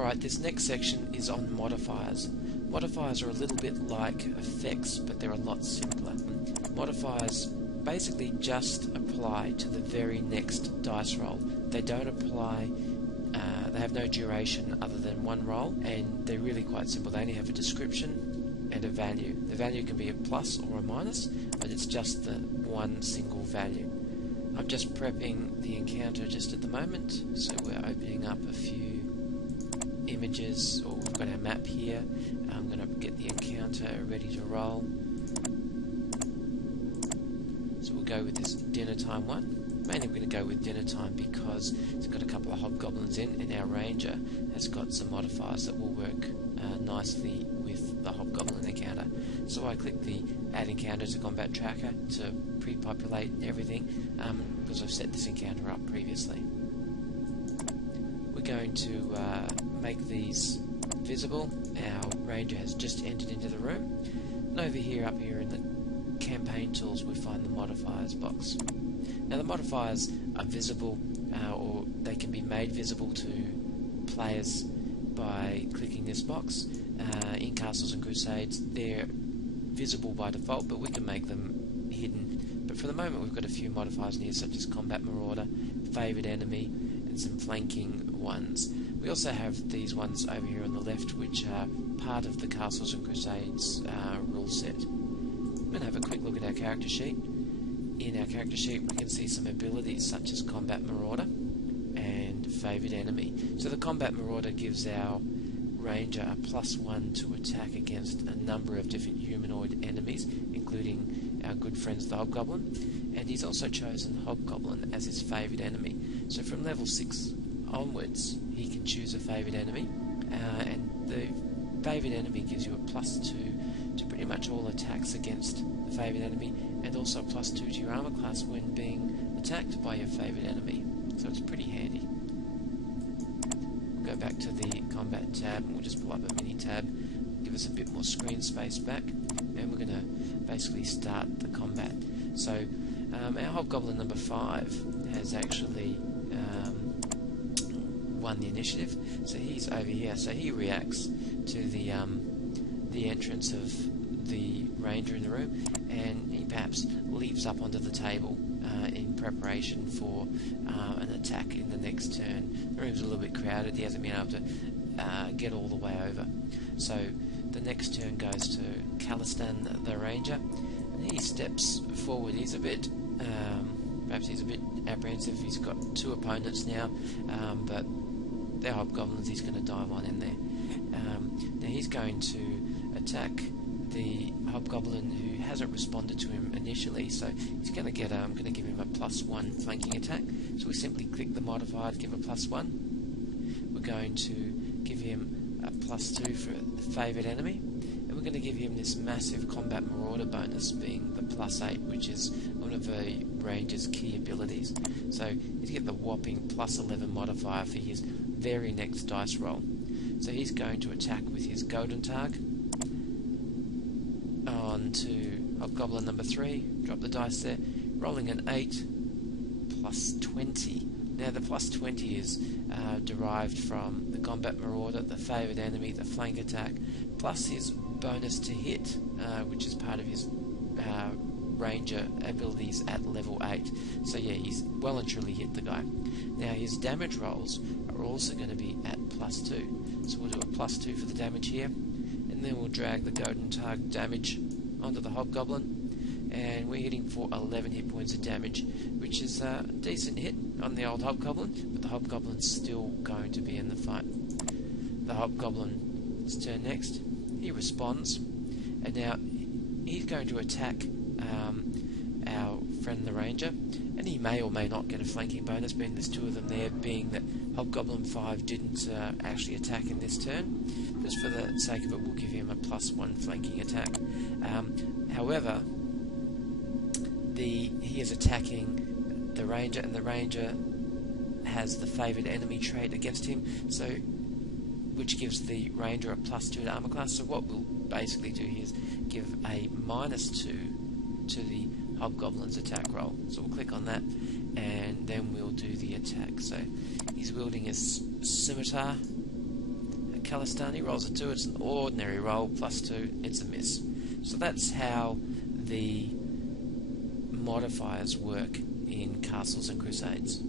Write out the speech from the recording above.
Alright, this next section is on modifiers. Modifiers are a little bit like effects, but they're a lot simpler. Modifiers basically just apply to the very next dice roll. They don't apply, they have no duration other than one roll, and they're really quite simple. They only have a description and a value. The value can be a plus or a minus, but it's just the one single value. I'm just prepping the encounter just at the moment, so we're opening up a few images, or we've got our map here. I'm going to get the encounter ready to roll. So we'll go with this dinner time one. Mainly we're going to go with dinner time because it's got a couple of hobgoblins in, and our ranger has got some modifiers that will work nicely with the hobgoblin encounter. So I click the add encounter to combat tracker to pre-populate everything because I've set this encounter up previously. We're going to make these visible. Our ranger has just entered into the room, and over here, up here in the campaign tools, we find the modifiers box. Now the modifiers are visible, or they can be made visible to players by clicking this box. In Castles and Crusades they're visible by default, but we can make them hidden. But for the moment we've got a few modifiers in here, such as Combat Marauder, Favoured Enemy, and some flanking ones. We also have these ones over here on the left, which are part of the Castles and Crusades rule set. I'm going to have a quick look at our character sheet. In our character sheet we can see some abilities such as Combat Marauder and Favoured Enemy. So the Combat Marauder gives our ranger a +1 to attack against a number of different humanoid enemies, including our good friends the Hobgoblin, and he's also chosen Hobgoblin as his favoured enemy. So from level 6 onwards he can choose a favoured enemy, and the favoured enemy gives you a +2 to pretty much all attacks against the favoured enemy, and also a +2 to your armour class when being attacked by your favoured enemy. So it's pretty handy. We'll go back to the combat tab, and we'll just pull up a mini tab, give us a bit more screen space back, and we're going to basically start the combat. So our Hobgoblin number 5 has actually won the initiative, so he's over here. So he reacts to the entrance of the ranger in the room, and he perhaps leaps up onto the table in preparation for an attack in the next turn. The room's a little bit crowded, he hasn't been able to get all the way over. So the next turn goes to Calistan the ranger, and he steps forward. He's a bit perhaps he's a bit apprehensive. He's got 2 opponents now, but they're hobgoblins, he's going to dive on in there. Now he's going to attack the hobgoblin who hasn't responded to him initially, so he's going to get I'm going to give him a +1 flanking attack. So we simply click the modifier to give a +1. We're going to give him a +2 for the favoured enemy, and we're going to give him this massive Combat Marauder bonus, being the +8, which is one of the ranger's key abilities. So he's get the whopping +11 modifier for his very next dice roll. So he's going to attack with his Golden Tag on to Hobgoblin number 3, drop the dice there, rolling an 8 +20. Now the +20 is derived from the Combat Marauder, the favoured enemy, the flank attack, plus his bonus to hit, which is part of his ranger abilities at level 8. So yeah, he's well and truly hit the guy. Now his damage rolls are also going to be at +2. So we'll do a +2 for the damage here, and then we'll drag the Golden Tag damage onto the Hobgoblin, and we're hitting for 11 hit points of damage, which is a decent hit on the old Hobgoblin, but the Hobgoblin's still going to be in the fight. The Hobgoblin's turn next. He responds, and now he's going to attack our friend the ranger, and he may or may not get a flanking bonus, being there's 2 of them there, being that Hobgoblin 5 didn't actually attack in this turn. Just for the sake of it, we'll give him a +1 flanking attack. However, he is attacking the ranger, and the ranger has the favoured enemy trait against him, so which gives the ranger a +2 to armor class. So what we'll basically do here is give a -2 to the Hobgoblin's attack roll. So we'll click on that, and then we'll do the attack. So he's wielding his scimitar, Kalistani, rolls a 2, it's an ordinary roll, +2, it's a miss. So that's how the modifiers work in Castles and Crusades.